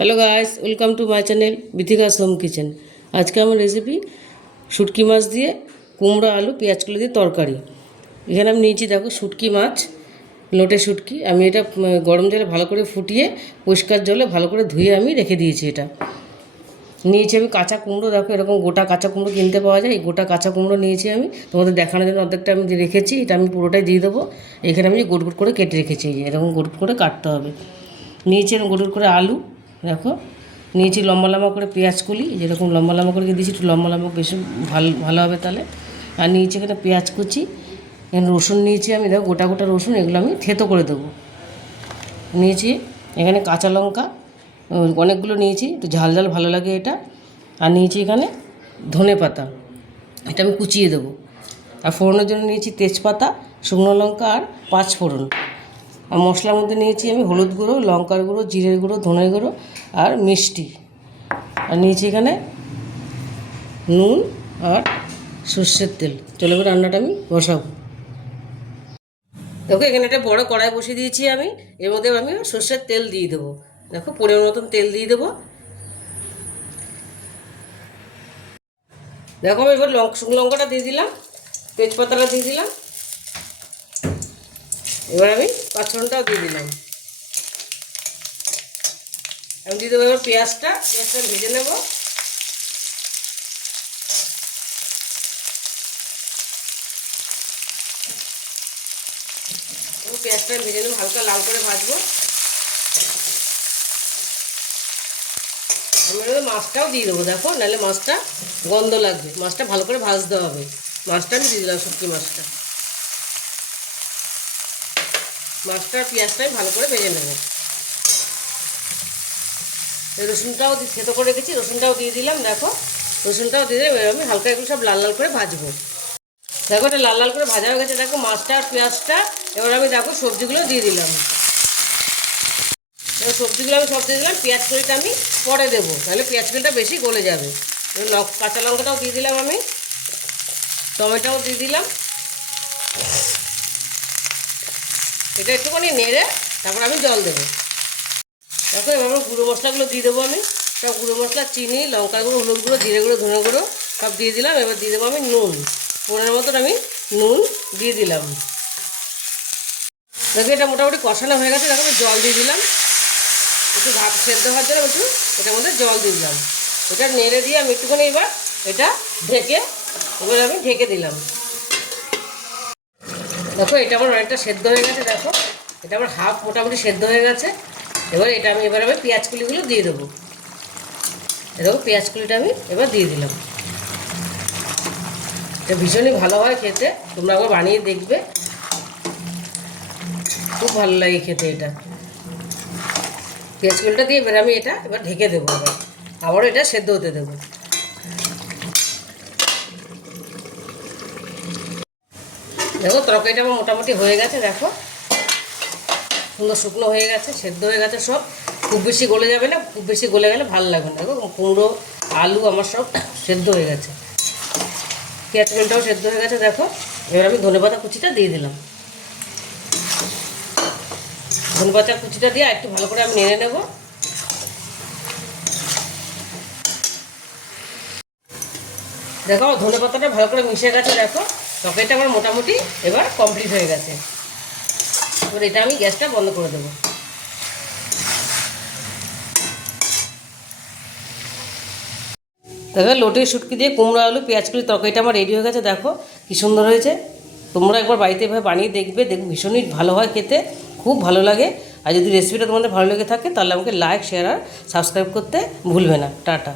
Hello guys welcome to my channel Bithika's home kitchen আজকে আমার recipe শুটকি মাছ দিয়ে কুমড়ো, আলু, পেঁয়াজ কলি দিয়ে তরকারি। এখানে আমি নিয়েছি দেখো শুটকি মাছ, লোটে শুটকি। আমি এটা গরম জলে ভালো করে ফুটিয়ে, পরিষ্কার জলে ভালো করে ধুয়ে আমি রেখে দিয়েছি এটা। নিয়েছি আমি কাঁচা কুমড়ো, দেখো এরকম গোটা কাঁচা কুমড়ো কিনতে পাওয়া যায়। এই গোটা কাঁচা কুমড়ো নিয়েছি আমি। তোমাদের দেখানোর জন্য অর্ধেকটা আমি রেখেছি, এটা আমি পুরোটাই দিয়ে দেবো। এখানে আমি গোট গোট করে কেটে রেখেছি এরকম গোট করে কাটতে হবে। নিয়েছি এরকম গোট করে আলু দেখো, নিয়েছি লম্বা লম্বা করে পেঁয়াজ কুলি, যেরকম লম্বা লম্বা করে দিয়েছি, একটু লম্বা লম্বা বেশি ভালো ভালো হবে তাহলে। আর নিয়েছি এখানে পেঁয়াজ কুচি, এখানে রসুন নিয়েছি আমি, দেখো গোটা গোটা রসুন, এগুলো আমি থেতো করে দেবো। নিয়েছি এখানে কাঁচা লঙ্কা অনেকগুলো নিয়েছি, একটু ঝাল ঝাল ভালো লাগে এটা। আর নিয়েছি এখানে ধনে পাতা, এটা আমি কুচিয়ে দেবো। আর ফোড়নের জন্য নিয়েছি তেজপাতা, শুকনো লঙ্কা আর পাঁচ ফোড়ন। আর মশলার মধ্যে নিয়েছি আমি হলুদ গুঁড়ো, লঙ্কার গুঁড়ো, জিরের গুঁড়ো, ধনের গুঁড়ো আর মিষ্টি। আর নিয়েছি এখানে নুন আর সর্ষের তেল। চলে এবার রান্নাটা আমি বসাবো। দেখো, এখানে একটা বড় কড়াই বসিয়ে দিয়েছি আমি। এর মধ্যে আমি সর্ষের তেল দিয়ে দেবো। দেখো, পরিমাণ মতন তেল দিয়ে দেবো। দেখো, আমি এবার লঙ্কা লঙ্কাটা দিয়ে দিলাম, তেজপাতাটা দিয়ে দিলাম। এবার আমি পাঁচফোড়নটাও দিয়ে দিলাম। আমি দিয়ে দেবো এবার পেঁয়াজটা পেঁয়াজটা ভেজে নেব। পেঁয়াজটা ভেজে নেব, হালকা লাল করে ভাজবো। আমি মাছটাও দিয়ে দেবো, দেখো, নাহলে মাছটা গন্ধ লাগবে। মাছটা ভালো করে ভাজতে হবে। মাছটা আমি দিয়ে দিলাম শুটকি মাছটা। মাছটা আর পেঁয়াজটা আমি ভালো করে ভেজে নেব। রসুনটাও থেতো করে রেখেছি, রসুনটাও দিয়ে দিলাম, দেখো। রসুনটাও দিয়ে দিলাম আমি হালকা এগুলো সব লাল লাল করে ভাজবো। দেখো এটা লাল লাল করে ভাজা হয়ে গেছে, দেখো মাছটা আর পেঁয়াজটা, এবার আমি দেখো সবজিগুলো দিয়ে দিলাম। এবার সবজিগুলো আমি সব দিয়ে দিলাম, পেঁয়াজ কড়িটা আমি পরে দেবো, তাহলে পেঁয়াজ কড়িটা বেশি গলে যাবে। কাঁচা লঙ্কাটাও দিয়ে দিলাম আমি, টমেটোও দিয়ে দিলাম। এটা একটুখানি নেড়ে তারপর আমি জল দেবো। দেখো এবার গুঁড়ো মশলাগুলো দিয়ে দেবো আমি। সব গুঁড়ো মশলা, চিনি লঙ্কা গুঁড়ো, হলুদ গুঁড়ো, জিরে গুঁড়ো, ধনে গুঁড়ো, সব দিয়ে দিলাম। এবার দিয়ে দেবো আমি নুন। পনেরো মতন আমি নুন দিয়ে দিলাম। দেখো, এটা মোটামুটি কষানো হয়ে গেছে। দেখো, আমি জল দিয়ে দিলাম। একটু ভাত সেদ্ধ হওয়ার জন্য একটু এটার মধ্যে জল দিয়ে দিলাম। এটা নেড়ে দিয়ে আমি একটুখানি এবার এটা ঢেকে, এবার আমি ঢেকে দিলাম। দেখো, এটা আমার অনেকটা সেদ্ধ হয়ে গেছে, দেখো। এটা আমার হাফ মোটামুটি সেদ্ধ হয়ে গেছে। এবার এটা আমি এবার আমি পেঁয়াজ কুলিগুলো দিয়ে দেবো। দেখো, পেঁয়াজ কুলিটা আমি এবার দিয়ে দিলাম। এটা ভীষণই ভালো হয় খেতে, তোমরা একবার বানিয়ে দেখবে। খুব ভালো লাগে খেতে এটা। পেঁয়াজ কুলিটা দিয়ে এবার আমি এটা এবার ঢেকে দেবো এবার আবারও এটা সেদ্ধ হতে দেবো। দেখো তরকারিটা আমার মোটামুটি হয়ে গেছে, দেখো। সুন্দর শুকনো হয়ে গেছে, সেদ্ধ হয়ে গেছে সব। খুব বেশি গলে যাবে না, খুব বেশি গলে গেলে ভালো লাগবে না। দেখো, কুমড়ো, আলু আমার সব সেদ্ধ হয়ে গেছে। পেঁয়াজ কলটাও সেদ্ধ হয়ে গেছে, দেখো। এবার আমি ধনেপাতা কুচিটা দিয়ে দিলাম। ধনেপাতা কুচিটা দিয়ে একটু ভালো করে আমি নেড়ে নেব। দেখো ধনে পাতাটা ভালো করে মিশে গেছে, দেখো। তরকারিটা আমার মোটামুটি এবার কমপ্লিট হয়ে গেছে। এবার এটা আমি গ্যাসটা বন্ধ করে দেবো। দেখো লোটে শুটকি দিয়ে কুমড়ো, আলু, পেঁয়াজ করে তরকারিটা আমার রেডি হয়ে গেছে। দেখো কী সুন্দর হয়েছে। তোমরা একবার বাড়িতে এভাবে বানিয়ে দেখবে দেখবে ভীষণই ভালো হয় খেতে, খুব ভালো লাগে। আর যদি রেসিপিটা তোমাদের ভালো লেগে থাকে, তাহলে আমাকে লাইক শেয়ার আর সাবস্ক্রাইব করতে ভুলবে না। টাটা।